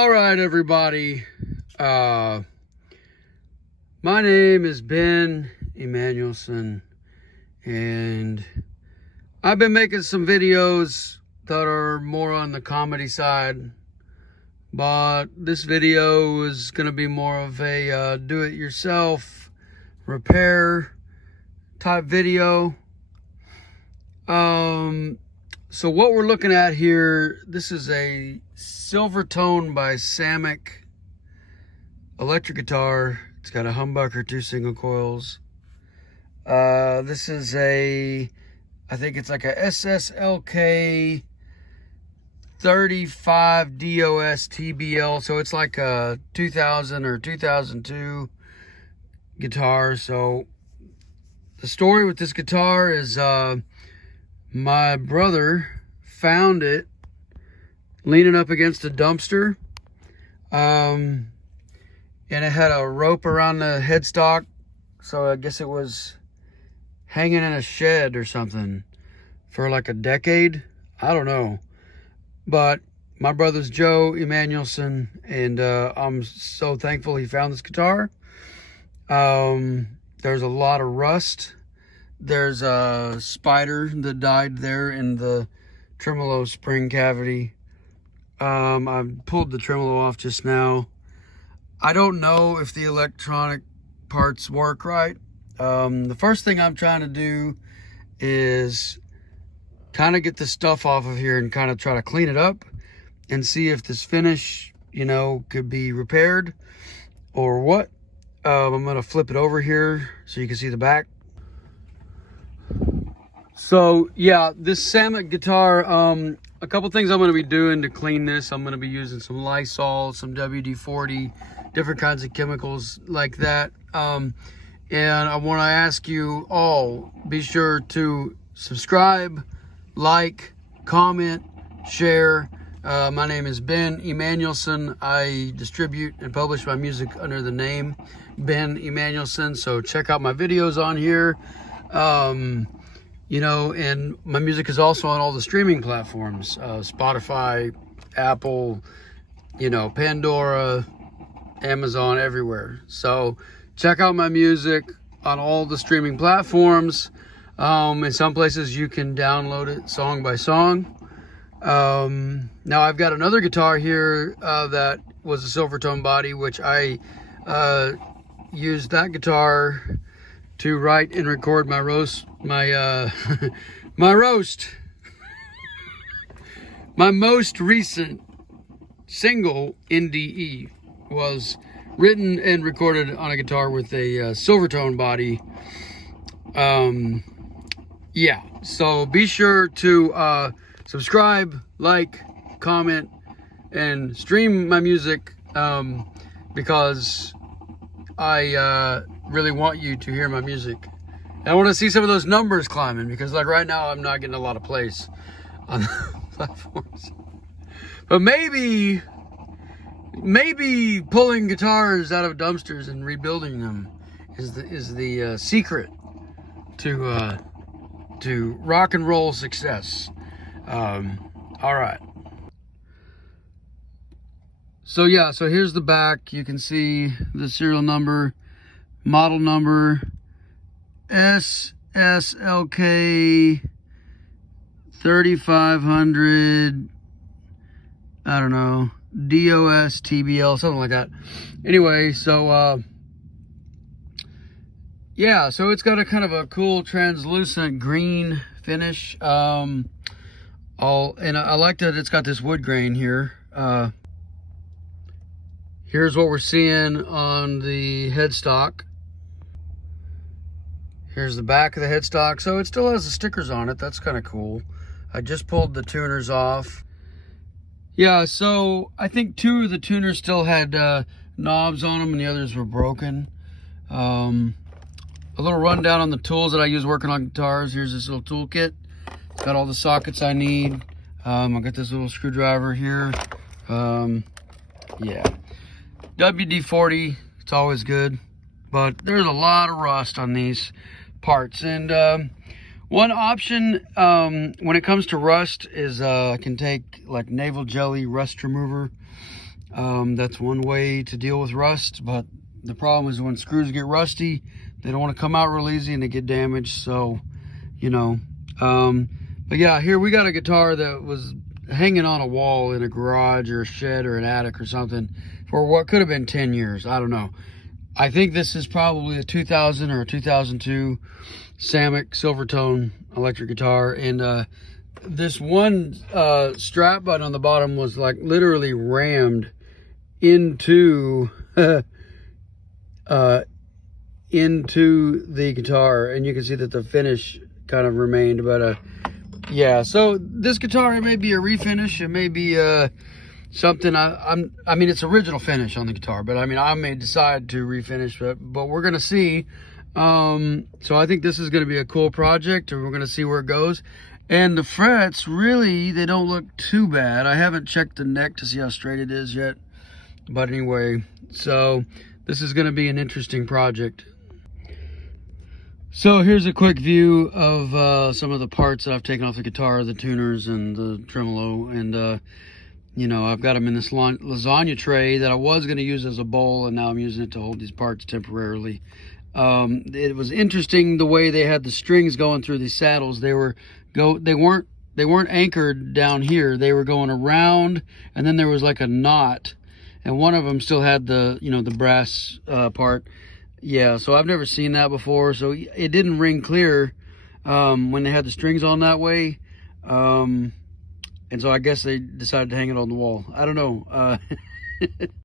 All right, everybody. My name is Ben Emanuelson, and I've been making some videos that are more on the comedy side, but this video is going to be more of a do-it-yourself repair type video. So what we're looking at here, this is a Silvertone by Samick electric guitar. It's got a humbucker, 2 single coils. This is I think it's like a Sslk 35 DOS TBL. So it's like a 2000 or 2002 guitar. So the story with this guitar is, my brother found it leaning up against a dumpster, and it had a rope around the headstock, so I guess it was hanging in a shed or something for like a decade. I don't know, but my brother's Joe Emanuelson, and I'm so thankful he found this guitar. There's a lot of rust. There's a spider that died there in the tremolo spring cavity. I pulled the tremolo off just now. I don't know if the electronic parts work right. The first thing I'm trying to do is kind of get the stuff off of here and kind of try to clean it up and see if this finish, could be repaired or what. I'm going to flip it over here so you can see the back. So yeah, this Samick guitar, a couple things I'm going to be doing to clean this. I'm going to be using some Lysol, some WD-40, different kinds of chemicals like that. And I want to ask you all, be sure to subscribe, like, comment, share. My name is Ben Emanuelson. I distribute and publish my music under the name Ben Emanuelson. So check out my videos on here. And my music is also on all the streaming platforms, Spotify, Apple, Pandora, Amazon, everywhere. So check out my music on all the streaming platforms. In some places you can download it song by song. Now I've got another guitar here that was a Silvertone body, which I used that guitar to write and record my roast, my most recent single, NDE, was written and recorded on a guitar with a Silvertone body. Yeah, so be sure to subscribe, like, comment, and stream my music, because I really want you to hear my music. And I want to see some of those numbers climbing, because like right now I'm not getting a lot of plays on the platforms. But maybe pulling guitars out of dumpsters and rebuilding them is the secret to rock and roll success. All right. So yeah, so here's the back. You can see the serial number, model number, Sslk 3500, I don't know, DOS TBL, something like that. Anyway, so yeah, so it's got a kind of a cool translucent green finish. And I like that it's got this wood grain here. Here's what we're seeing on the headstock. Here's the back of the headstock. So it still has the stickers on it. That's kind of cool. I just pulled the tuners off. Yeah, so I think 2 of the tuners still had knobs on them and the others were broken. A little rundown on the tools that I use working on guitars. Here's this little toolkit. It's got all the sockets I need. I got this little screwdriver here. Yeah. WD-40, it's always good, but there's a lot of rust on these parts. And one option when it comes to rust is I can take like navel jelly rust remover That's one way to deal with rust, but the problem is when screws get rusty, they don't want to come out real easy and they get damaged. So, you know, but yeah, here we got a guitar that was hanging on a wall in a garage or a shed or an attic or something for what could have been 10 years. I don't know. I think this is probably a 2000 or a 2002 Samick Silvertone electric guitar. And this one strap button on the bottom was like literally rammed into into the guitar, and you can see that the finish kind of remained. But yeah, so this guitar, it may be a refinish, it may be something. I mean, it's original finish on the guitar, but I mean, I may decide to refinish it, but we're gonna see. So I think this is gonna be a cool project, and we're gonna see where it goes. And the frets, really, they don't look too bad. I haven't checked the neck to see how straight it is yet, but anyway, so this is gonna be an interesting project. So here's a quick view of some of the parts that I've taken off the guitar, the tuners and the tremolo. And you know, I've got them in this lasagna tray that I was going to use as a bowl, and now I'm using it to hold these parts temporarily. It was interesting the way they had the strings going through these saddles. They weren't anchored down here. They were going around, and then there was like a knot, and one of them still had the, you know, the brass part. Yeah, so I've never seen that before. So it didn't ring clear when they had the strings on that way. And so I guess they decided to hang it on the wall. I don't know.